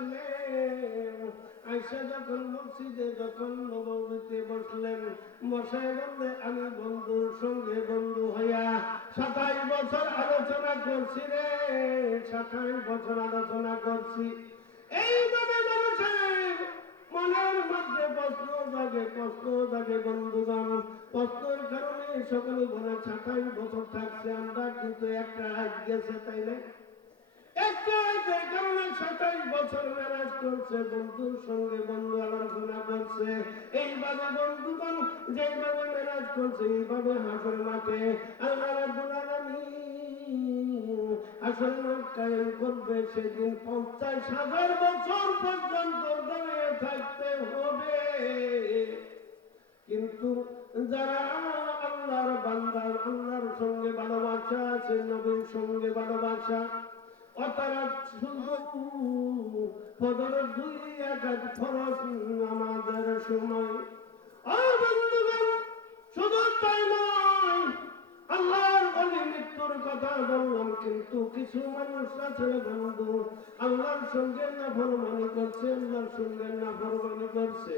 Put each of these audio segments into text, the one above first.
আসলেন। আয়েশা যখন মসজিদে যখন নববীতে বসলেন, বসায় বললে আমি বন্ধুর সঙ্গে বন্ধু হইয়া 27 বছর আলোচনা করছি রে, 27 বছর আলোচনা করছি। এইভাবে মানুষের মনের মধ্যে প্রশ্ন জাগে বন্ধুগণ। প্রশ্নের কারণে সকলে বলে 27 বছর থাকছে আমরা, কিন্তু একটা আজ গেছে, তাই না? একটা আজের কারণে 27 বছর মেরাজ করছে, বন্ধুর সঙ্গে বন্ধু আলোচনা করছে। এইভাবে বন্ধুগণ যেভাবে মেরাজ করছে, এইভাবে হাসর মাঠে আল্লাহ রাব্বুল আলামিন হাসর মাঠ কায়েম করবে। সেদিন 50,000 বছর পর্যন্ত দাঁড়িয়ে থাকতে হবে। কিন্তু যারা আল্লাহর বান্দা, আল্লাহর সঙ্গে ভালোবাসা আছে, নবীর সঙ্গে ভালোবাসা, তারা শুধু ফজর 2 রাকাত ফরজ নামাজের সময়, বন্ধুগণ শুধু তাই নয়, আল্লাহর ওলি মৃত্যুর কথা বললাম, কিন্তু কিছু মানুষ আছে বন্ধু আল্লাহর সঙ্গে নাফরমানি করছে, আল্লাহর সঙ্গে নাফরমানি করছে।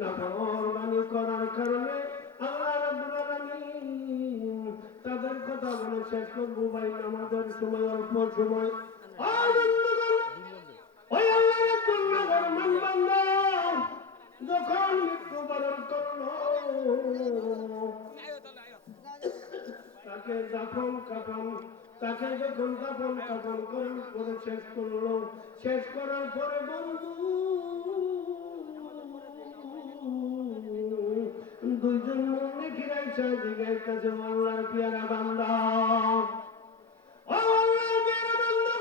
নাফরমানি করার কারণে আল্লাহ রাব্বুল আলামিন তাদের কথা বলে শেষ করবো ভাই, নামাজের সময় অল্প সময়। ওই আল্লাহর নাফরমান বান্দা যখন মৃত্যুবরণ করলো, তাকে দাফন কাফন, তাকে যখন দাফন কাফন করে শেষ করলো, শেষ করার পরে বন্ধু দুইজন মুন্নি ফিরাইছে, জিজ্ঞাসা আল্লাহর পিয়ারা বান্দা, ও আল্লাহর পিয়ারা বান্দা,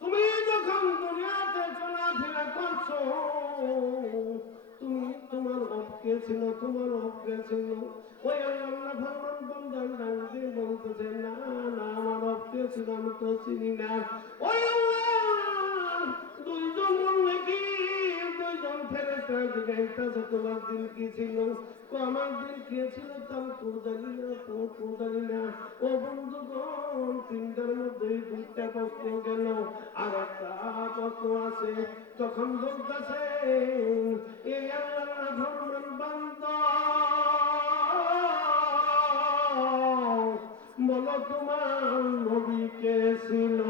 তুমি যখন দুনিয়াতে চলাফেরা করছো, তুমি তোমার রবকে ছিল, তোমার রবকে ছিল। ওই আল্লাহ ফরমান বান্দার ডাকে বলতেছে না না, আমার রবকে ছিল আমি তো চিনি না। ওই আল্লাহ দুইজন নাকি দুইজন ফেরেশতা জিজ্ঞাসা তোমার দিন কি ছিল? আমার দিন কি ছিল তাও তো জানি না, তো জানি না। ও বন্ধুগণ, তিনটার মধ্যে দুইটা প্রশ্ন গেল, আর একটা প্রশ্ন আছে। তখন বলতেছে এই আল্লাহ ফরমান বান্দা, বলো তোমার নবী কে ছিল?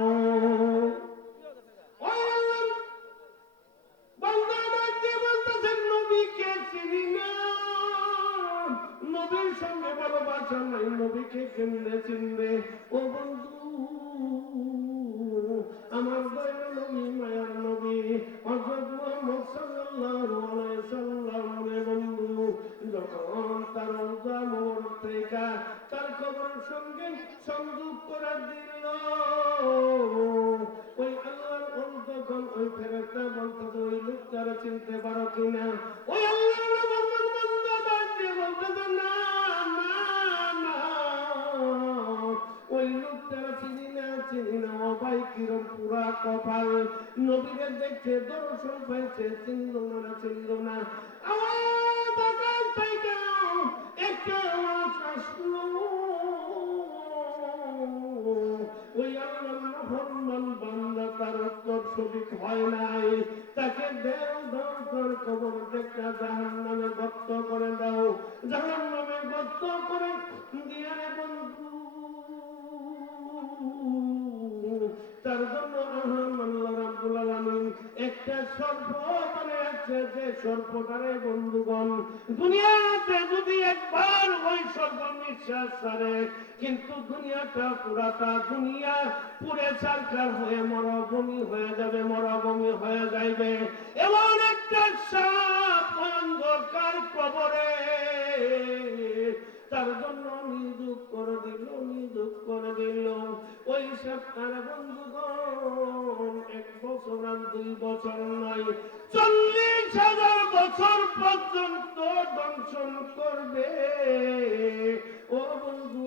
নবীর সঙ্গে ভালোবাসা নাই, নবীকে কেমনে চিনবে? ও বন্ধু, আমার দয়াল নবী, মায়ার নবী হযরত মুহাম্মদ সাল্লাল্লাহু আলাইহি সাল্লাম রে বন্ধু যখন তার রওজা মোবারক থেকে তার কবরের সঙ্গে সংযোগ করে দিল, ওই আল্লাহর ওলি তখন ওই ফেরেশতা বলতেছে ওই লোকটারে চিনতে পারো কিনা? ওই আল্লাহর বান্দা ডাকতে বলতেছে না না না, ওই লোকটারে চিনি না, চিনি না। ও ভাই কিরম পুরা কপাল, নবীকে দেখছে, দর্শন পাইছে, চিনল না, চিনল না। আওয়াজ আকাশ থেকে একটা আওয়াজ আসলো, ওই আল্লাহর নাফরমান বান্দা তার উত্তর সঠিক হয় নাই, তাকে দেও দাও, তার কবর থেকে জাহান্নামে গর্ত করে দাও, জাহান্নামে গর্ত করে দিয়ে বন্ধু তার জন্য আল্লাহ রাব্বুল আলামিন একটা সর্প বানিয়েছে, যে সর্পটারে বন্ধুগণ দুনিয়াতে যদি একবার ওই সর্প নিঃশ্বাস ছাড়ে, কিন্তু দুনিয়াটা পুরাটা দুনিয়া পুরে ছারখার হয়ে মরুভূমি হয়ে যাবে, মরুভূমি হয়ে যাইবে। এমন একটা সাপ অন্ধকার কবরে তার জন্য নিযুক্ত করে দিল, নিযুক্ত করে দিল। ওই সাপটার বন্ধুগণ 1 বছর আর 2 বছর নয়, 40,000 বছর পর্যন্ত দংশন করবে। ও বন্ধু,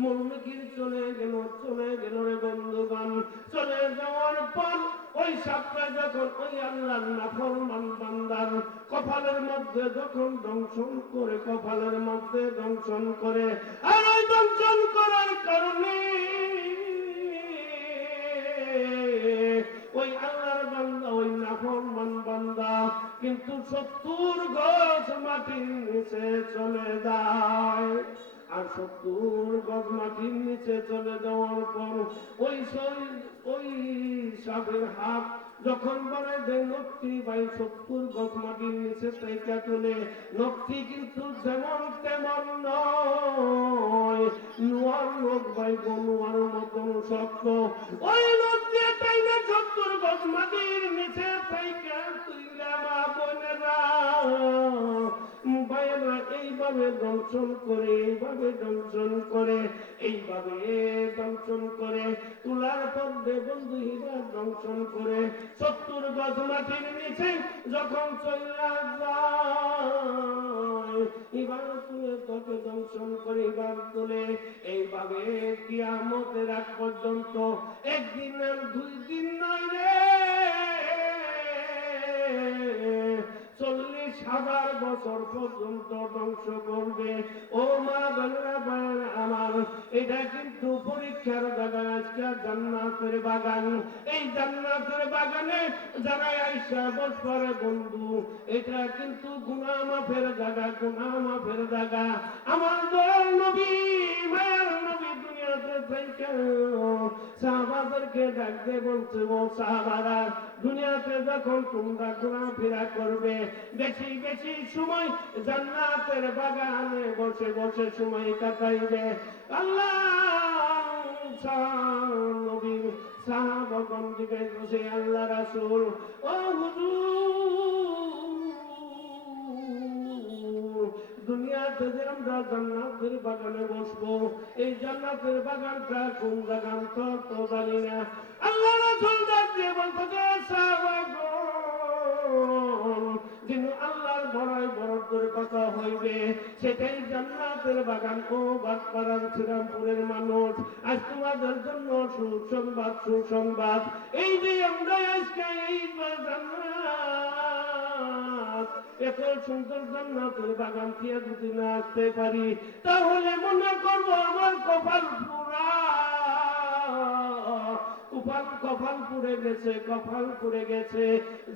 মুরগির চলে গেল রে বন্ধুগণ। চলে যাওয়ার পর ওই সাপটা যখন ওই আল্লাহর নাফরমান বান্দার কপালের মধ্যে যখন দংশন করে, কপালের মধ্যে দংশন করে, আর ওই দংশন করার কারণে ওই আল্লাহর বান্দা 70 গজ মাটির নিচে চলে যায়। আর 70 গজ মাটির নিচে চলে যাওয়ার পর ওই সাপের হাত যখন বলে যে নকটি ভাই 70 গজ মাটির নিচে থেকে তুলে, নকটি কিন্তু যেমন তেমন নয়, নোয়ার লোক ভাই নোয়ার মতন শক্ত। ওই লোক দিয়ে তাই না 70 গজ মাটির নিচে থেকে তুইলা মা বোনেরা ভাইয়েরা এইভাবে দংশন করে, এইভাবে দংশন করে, এইভাবে দংশন করে তুলার পদ্মে বন্ধুহীরা দংশন করে 70 গজ মাটির নিচে যখন চইলা যায়, এবার তুলে তোকে দংশন করে, এবার তুলে এইভাবে কিয়ামতের আগ পর্যন্ত একদিন আর 2 দিন নয় রে, 40,000 বছর পর্যন্ত ধ্বংস করবে। ও মা বোনেরা আমার, এটা কিন্তু পরীক্ষার জায়গা। আজকে জান্নাতের বাগান, এই জান্নাতের বাগানে যারা আইসা বসবারে বন্ধু, এটা কিন্তু গুনাহ মাফের জায়গা, গুনাহ মাফের জায়গা। আমার দয়াল নবী, মায়ার নবী দুনিয়াতে থেকে সাহাবাদেরকে ডাক দিয়ে বলছে, ও সাহাবারা, দুনিয়াতে যখন তোমরা ঘোরাফেরা করবে, বেশি বেশি সময় জান্নাতের বাগানে বসে বসে সময় কাটাইবে। আল্লাহ নবীর সাহাবাগণ জিজ্ঞেস করছে, আল্লাহ রাসূল, ও হুজুর, দুনিয়াতে যে আমরা জান্নাতের বাগানে বসবো, এই জান্নাতের বাগানটা কোন বাগান তো জানি না। আল্লাহ রাসূল ডাক দিয়ে বলতে, সাহাবাগণ, যিনি আল্লাহর বড়াই বরাদ্দের কথা হইবে, সেটাই জান্নাতের বাগান। ও বাগপাড়ার শ্রীরামপুরের মানুষ, আজ তোমাদের জন্য সুসংবাদ, সুসংবাদ। এই যে আমরা আজকে এই জান্নাত, এত সুন্দর জান্নাতের বাগান দিয়ে যদি না আসতে পারি, তাহলে মনে করবো আমার কপাল পুরা, কপাল পুড়ে গেছে, কপাল পুড়ে গেছে।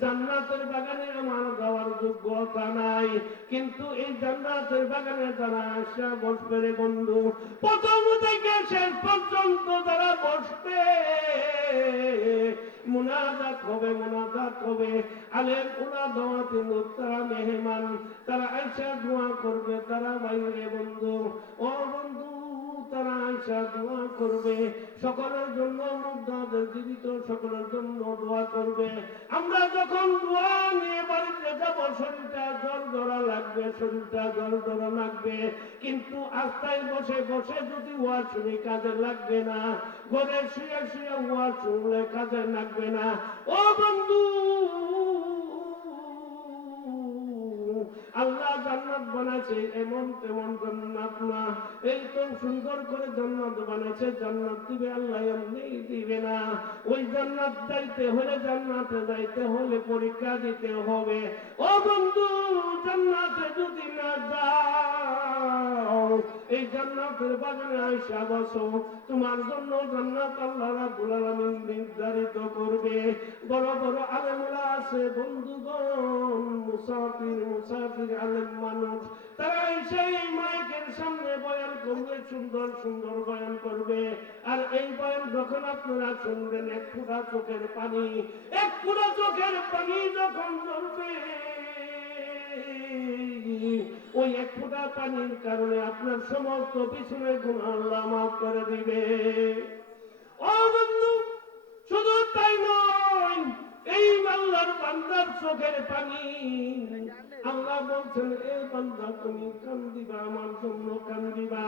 জান্নাতের বাগানে আমার যাওয়ার যোগ্যতা নাই, কিন্তু এই জান্নাতের বাগানে যারা আসা বসবে রে বন্ধু, প্রথম থেকে শেষ পর্যন্ত যারা বসবে, মুনাজাত হবে, মুনাজাত হবে। আলেম ওলা দাওয়াতি লোক, তারা মেহমান, তারা আইসা দোয়া করবে, তারা বাইরে বন্ধু, ও বন্ধু, তারা আইসা দোয়া করবে, সকলের জন্য মুগ্ধদের জীবিত সকলের জন্য দোয়া করবে। আমরা যখন দোয়া নিয়ে বাড়িতে যাব, শরীরটা জল ধরা লাগবে, শরীরটা জল ধরা লাগবে, কিন্তু আস্তায় বসে বসে যদি ওয়াজ শুনি কাজে লাগবে না, ঘরে শুয়ে শুয়ে ওয়াজ শুনলে কাজে লাগবে না। ও বন্ধু, আল্লাহ জান্নাত বানাইছে, এমন তেমন জান্নাত না, এই তো সুন্দর করে জান্নাত বানাইছে। জান্নাত দিবে আল্লাহ, এমনি দিবে না। ওই জান্নাত যাইতে হলে, জান্নাতে যাইতে হলে পরীক্ষা দিতে হবে। ও বন্ধু, জান্নাতে যদি না যাও, এই জান্নাতের বাগানে আইসা বসো, তোমার জন্য জান্নাত আল্লাহ রাব্বুল আলামিন নির্ধারিত করবে। বড় বড় আলেমরা আছে বন্ধুগণ, মুসাফির আলেম মানুষ, তারা সেই মাইকের সামনে বয়ান করবে, সুন্দর সুন্দর বয়ান করবে। আর এই বয়ান যখন আপনারা শুনবেন, এক ফোঁটা চোখের পানি, এক ফোঁটা চোখের পানি যখন ঝরবে, ওই এক ফোঁটা পানির কারণে আপনার সমস্ত পিছনের গুনাহ আল্লাহ মাফ করে দিবে। ও বন্ধু, শুধু তাই নয়, এই আল্লাহর বান্দার চোখের পানি, আল্লাহ বলছেন, এই বান্দা তুমি কান্দিবা, আমার জন্য কান্দিবা,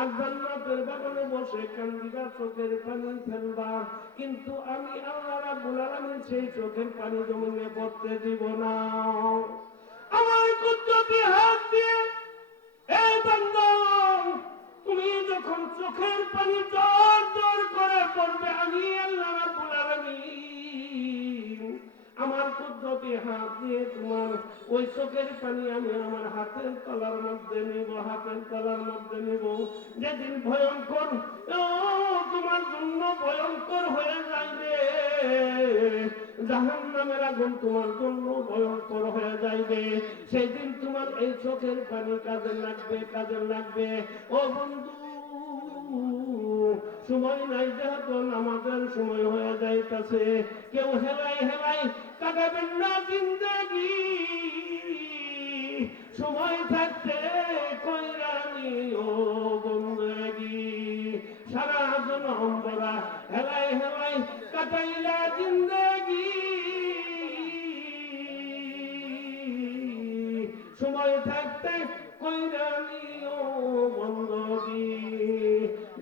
আর জান্নাতের বাগানে বসে কান্দিবা, চোখের পানি ফেলবা, কিন্তু আমি আল্লাহ রাব্বুল আলামিন সেই চোখের পানি জমিনে পড়তে দিব না। আমার কুদরতি হাত দিয়ে, এই বান্দা, তুমি যখন চোখের পানি জোর জোর করে পড়বে, আমি আল্লাহ রাব্বুল আলামিন আমার কুদরতি হাত দিয়ে তোমার ওই চোখের পানি আমি আমার হাতের তলার মধ্যে নিব, হাতের তলার মধ্যে নিব। যেদিন ভয়ঙ্কর, তোমার জন্য ভয়ঙ্কর হয়ে যাইবে, জাহান্নামের আগুন তোমার জন্য ভয়ঙ্কর হয়ে যাইবে। সেই দিন তোমার এই চোখের পানি কাজে লাগবে। ও বন্ধু, সময় নাই, যেহেতু নামাজের সময় হয়ে যাইতাছে, কেউ হেলাই কাটাবেন না জিন্দেগি। সময় থাকতে কইরানি ও বন্দেগি, সারা জনম ভরা হেলাই কাটাইলা জিন্দেগি। সময় থাকতে কইরানি ও বন্দগি,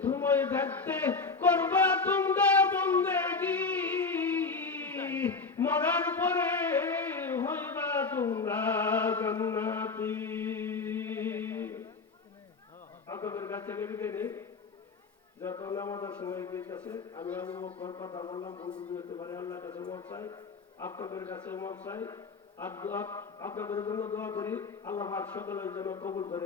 সময় থাকতে করবা তোমরা বন্দেগি, মরার পরে হইবা তোমরা জান্নাতি। আপনাদের কাছে লিখে যখন আমাদের সময় দিতেছে, আমি কথা বললাম, বন্ধু হতে পারে, আল্লাহর কাছে মাপ চাই, আপনাদের কাছে মাপ চাই, আর আপনাদের জন্য দোয়া করি, আল্লাহ সকলের জন্য কবুল করে।